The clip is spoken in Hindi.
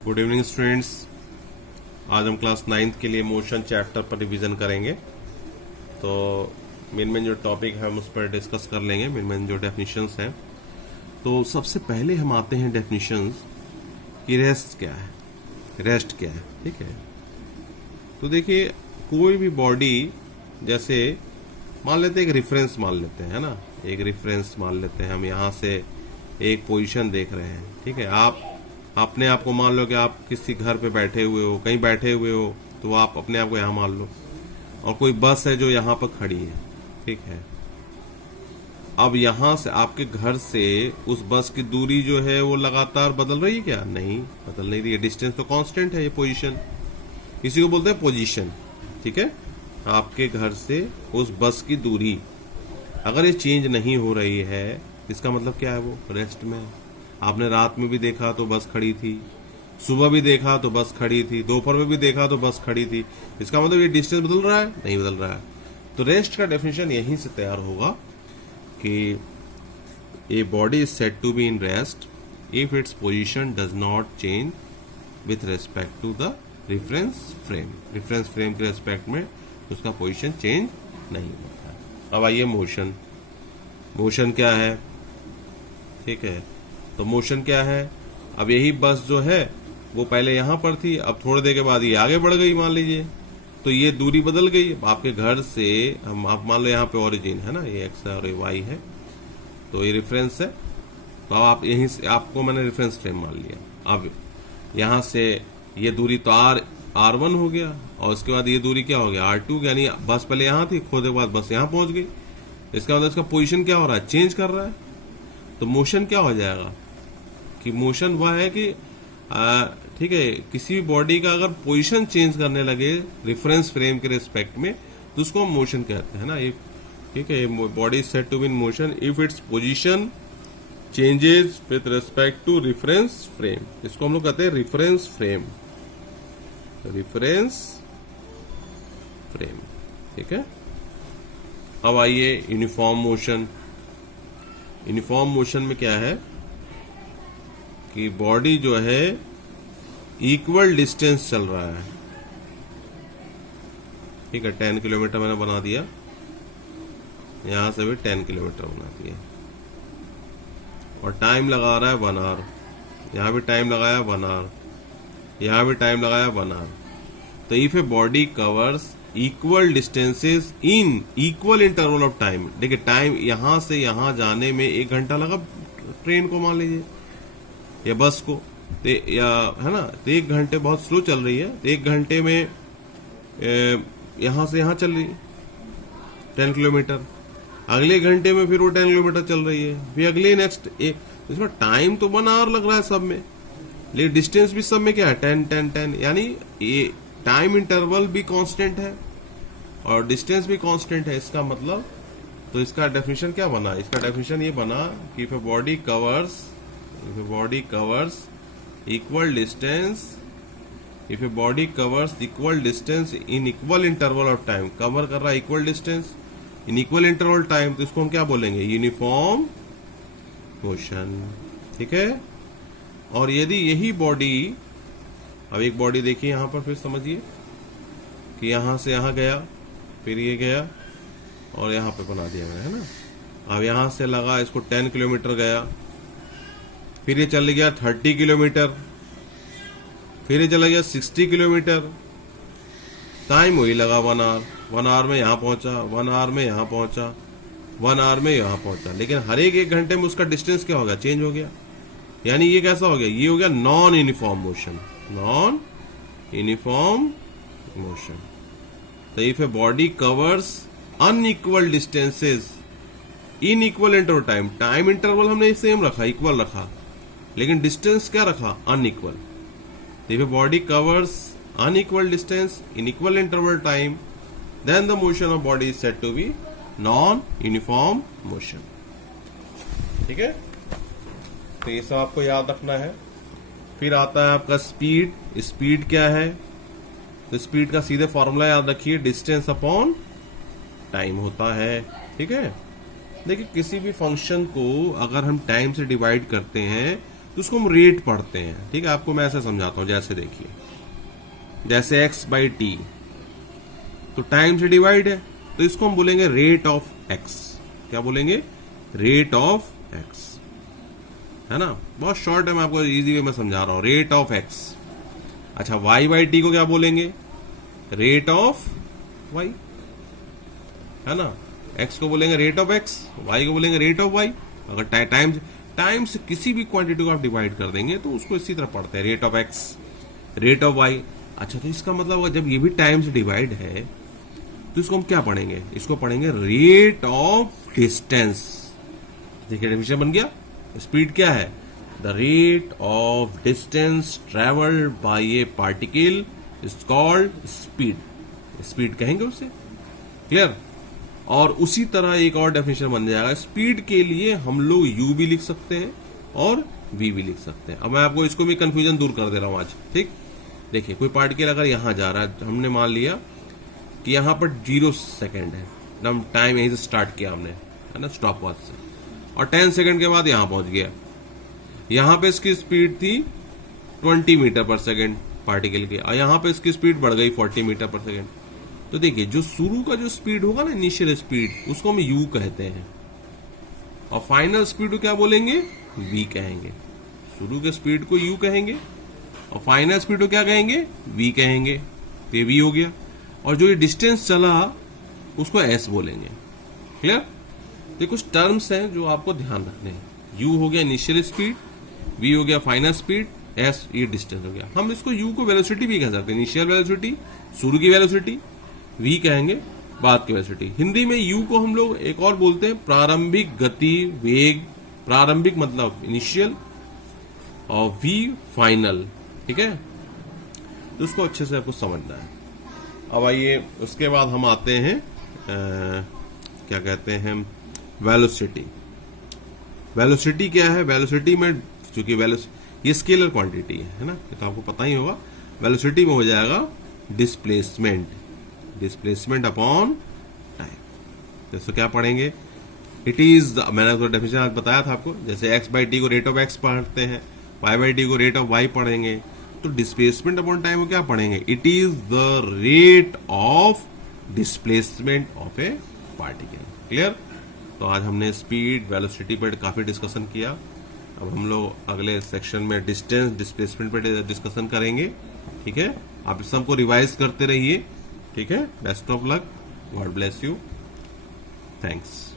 Good evening students. आज हम क्लास 9th के लिए मोशन चैप्टर पर रिवीजन करेंगे। तो मेन जो टॉपिक है हम उस पर डिस्कस कर लेंगे, मेन जो डेफिनेशंस हैं। तो सबसे पहले हम आते हैं डेफिनेशंस कि रेस्ट क्या है, रेस्ट क्या है। ठीक है, तो देखिए कोई भी बॉडी, जैसे मान लेते हैं एक रेफरेंस मान लेते हैं, है ना, एक रेफरेंस मान लेते हैं। हम यहाँ से एक पोजीशन देख रहे हैं। ठीक है, अपने आप को मान लो कि आप किसी घर पे बैठे हुए हो, कहीं बैठे हुए हो, तो आप अपने आप को यहाँ मान लो, और कोई बस है जो यहाँ पर खड़ी है। ठीक है, अब यहाँ से आपके घर से उस बस की दूरी जो है वो लगातार बदल रही है क्या? नहीं, बदल नहीं रही है। डिस्टेंस तो कांस्टेंट है। ये पोजीशन, इसी को बोलते हैं पोजीशन। ठीक है, आपके घर से उस बस की दूरी अगर ये चेंज नहीं हो रही है, इसका मतलब क्या है? वो रेस्ट में है। आपने रात में भी देखा तो बस खड़ी थी, सुबह भी देखा तो बस खड़ी थी, दोपहर में भी देखा तो बस खड़ी थी। इसका मतलब ये डिस्टेंस बदल रहा है? नहीं बदल रहा है। तो रेस्ट का डेफिनेशन यहीं से तैयार होगा कि a body is said to be in rest if its position does not change with respect to the reference frame. Reference frame के रेस्पेक्ट में उसका पोजीशन चेंज नहीं होता है। अब आइए मोशन। मोशन क्या है? ठीक है, तो मोशन क्या है? अब यही बस जो है वो पहले यहां पर थी, अब थोड़ी देर के बाद ये आगे बढ़ गई मान लीजिए, तो ये दूरी बदल गई। आपके घर से हम, आप मान लो यहाँ पे ओरिजिन है ना, ये एक्स है और ये वाई है, तो ये रेफरेंस है। तो अब आप यहीं से, आपको मैंने रेफरेंस फ्रेम मान लिया। अब यहाँ से ये दूरी तो R1 हो गया, और उसके बाद ये दूरी क्या हो गया? R2। यानी बस पहले यहाँ थी, थोड़ी देर बाद बस यहाँ पहुंच गई। इसका मतलब इसका पोजिशन क्या हो रहा है? चेंज कर रहा है। तो मोशन क्या हो जाएगा कि मोशन वह है कि ठीक है, किसी भी बॉडी का अगर पोजीशन चेंज करने लगे रेफरेंस फ्रेम के रिस्पेक्ट में, तो उसको हम मोशन कहते हैं ना। ठीक है, body said to be in motion if its position changes with respect to reference frame. इसको हम लोग कहते हैं रेफरेंस फ्रेम, रेफरेंस फ्रेम। ठीक है, अब आइए यूनिफॉर्म मोशन। यूनिफॉर्म मोशन में क्या है कि बॉडी जो है इक्वल डिस्टेंस चल रहा है। ठीक है, 10 किलोमीटर मैंने बना दिया, यहां से भी 10 किलोमीटर बना दिया, और टाइम लगा रहा है 1 आवर। यहां भी टाइम लगाया 1 आवर, यहां भी टाइम लगाया 1 आवर। तो if a body covers equal distances in equal interval of time. देखिए टाइम यहां से यहां जाने में 1 घंटा लगा ट्रेन को मान लीजिए, या बस को, या है ना, तो 1 घंटे बहुत स्लो चल रही है, तो 1 घंटे में यहां से यहां चल रही है 10 किलोमीटर। अगले घंटे में फिर वो 10 किलोमीटर चल रही है, फिर अगले नेक्स्ट इसमें टाइम तो 1 आवर लग रहा है सब में, लेकिन डिस्टेंस भी सब में क्या है? 10 10 10। यानी ये टाइम इंटरवल भी कांस्टेंट है और डिस्टेंस भी कांस्टेंट है। इसका मतलब, तो इसका डेफिनेशन क्या बना? इसका डेफिनेशन ये बना कि if a body covers equal distance, if a body covers equal distance in equal interval of time, cover कर रहा है equal distance in equal interval time, तो इसको हम क्या बोलेंगे? Uniform motion. ठीक है, और यदि यही बॉडी, अब एक बॉडी देखिए यहां पर, फिर समझिए कि यहां से यहां गया, फिर ये गया, और यहां पे बना दिया मैंने, है ना। अब यहां से लगा इसको 10 किलोमीटर गया, फिर ये चले गया 30 किलोमीटर, फिर ये चला गया 60 किलोमीटर। टाइम वही लगा 1 आवर। 1 आवर में यहां पहुंचा, 1 आवर में यहां पहुंचा, 1 आवर में यहां पहुंचा, लेकिन हर एक घंटे में उसका डिस्टेंस क्या हो गया? चेंज हो गया। यानी ये कैसा हो गया? ये हो गया non uniform motion. Non uniform motion. तो if a body covers unequal distances in equal interval time, time interval हमने सेम रखा, इक्वल रखा, लेकिन डिस्टेंस क्या रखा? Unequal. If a body covers unequal distance in equal interval time, then the motion of body is said to be non uniform motion. ठीक है, तो ये सब आपको याद रखना है। फिर आता है आपका स्पीड। स्पीड क्या है? तो स्पीड का सीधे फॉर्मूला याद रखिए, डिस्टेंस अपॉन टाइम होता है। ठीक है, देखिए किसी भी फंक्शन को अगर हम टाइम से डिवाइड करते हैं तो उसको हम रेट पढ़ते हैं। ठीक है, आपको मैं ऐसे समझाता हूं, जैसे देखिए, जैसे x/t तो टाइम से डिवाइड है, तो इसको हम बोलेंगे रेट ऑफ x। क्या बोलेंगे? रेट ऑफ x, है ना। बहुत शॉर्ट है, मैं आपको इजी वे में समझा रहा हूं, रेट ऑफ x। अच्छा, y/t को क्या बोलेंगे? रेट ऑफ y, है ना। x को बोलेंगे रेट ऑफ x, y को बोलेंगे रेट ऑफ y। अगर टाइम से किसी भी क्वांटिटी को आप डिवाइड कर देंगे तो उसको इसी तरह पढ़ते हैं, rate of x, rate of y। अच्छा, तो इसका मतलब जब ये भी टाइम से डिवाइड है तो इसको हम क्या पढ़ेंगे? इसको पढ़ेंगे रेट ऑफ डिस्टेंस। देखिए डेफिनेशन बन गया। स्पीड क्या है? The rate of distance travelled by A particle is called speed. Speed कहेंगे उसे, क्लियर। और उसी तरह एक और डेफिनेशन बन जाएगा, स्पीड के लिए हम लोग u भी लिख सकते हैं और v भी लिख सकते हैं। अब मैं आपको इसको भी कंफ्यूजन दूर कर दे रहा हूं आज। ठीक, देखिए कोई पार्टिकल अगर यहां जा रहा है, हमने मान लिया कि यहां पर 0 सेकेंड है, हम टाइम यहीं से स्टार्ट किया हमने, है ना, स्टॉप वॉच से, और 10 सेकेंड के बाद यहां पहुंच गया। यहां पे इसकी स्पीड थी 20 मीटर पर सेकेंड पार्टिकल की, और यहां पे इसकी स्पीड बढ़ गई 40 मीटर पर सेकेंड। तो देखिए, जो शुरू का जो स्पीड होगा ना, इनिशियल स्पीड, उसको हम u कहते हैं, और फाइनल स्पीड को क्या बोलेंगे? v कहेंगे। शुरू के स्पीड को u कहेंगे और फाइनल स्पीड को क्या कहेंगे? v कहेंगे। तो ये v हो गया। और जो ये डिस्टेंस चला उसको s बोलेंगे, क्लियर। ये कुछ टर्म्स हैं जो आपको ध्यान रखने हैं। u हो गया इनिशियल स्पीड, v हो गया फाइनल स्पीड, s ये डिस्टेंस हो गया। हम इसको u को वेलोसिटी भी कह सकते हैं, इनिशियल वेलोसिटी, शुरू की वेलोसिटी, v कहेंगे बाद की वेलोसिटी। हिंदी में u को हम लोग एक और बोलते हैं प्रारंभिक गति वेग। प्रारंभिक मतलब इनिशियल और v फाइनल, ठीक है। तो उसको अच्छे से आपको समझना है। अब आइए, उसके बाद हम आते हैं क्या कहते हैं, वेलोसिटी। वेलोसिटी क्या है? वेलोसिटी में, चूंकि ये स्केलर क्वांटिटी है ना, तो आपको पता ही होगा। वेलोसिटी में हो जाएगा डिस्प्लेसमेंट, डिस्प्लेसमेंट अपॉन टाइम। जैसे क्या पढ़ेंगे? इट इज, मैंने तो डेफिनेशन आज बताया था आपको, जैसे x/t को रेट ऑफ x पढ़ते हैं, y/t को रेट ऑफ y पढ़ेंगे, तो डिस्प्लेसमेंट अपॉन टाइम को क्या पढ़ेंगे? It is the rate of displacement of A particle, clear. तो आज हमने स्पीड, वेलोसिटी पर काफी डिस्कशन किया। अब हम लोग अगले सेक्शन में डिस्टेंस, डिस्प्लेसमेंट पर डिस्कशन करेंगे, ठीक है। आप इस सबको रिवाइज करते रहिए, ठीक है। Best of luck, God bless you, thanks.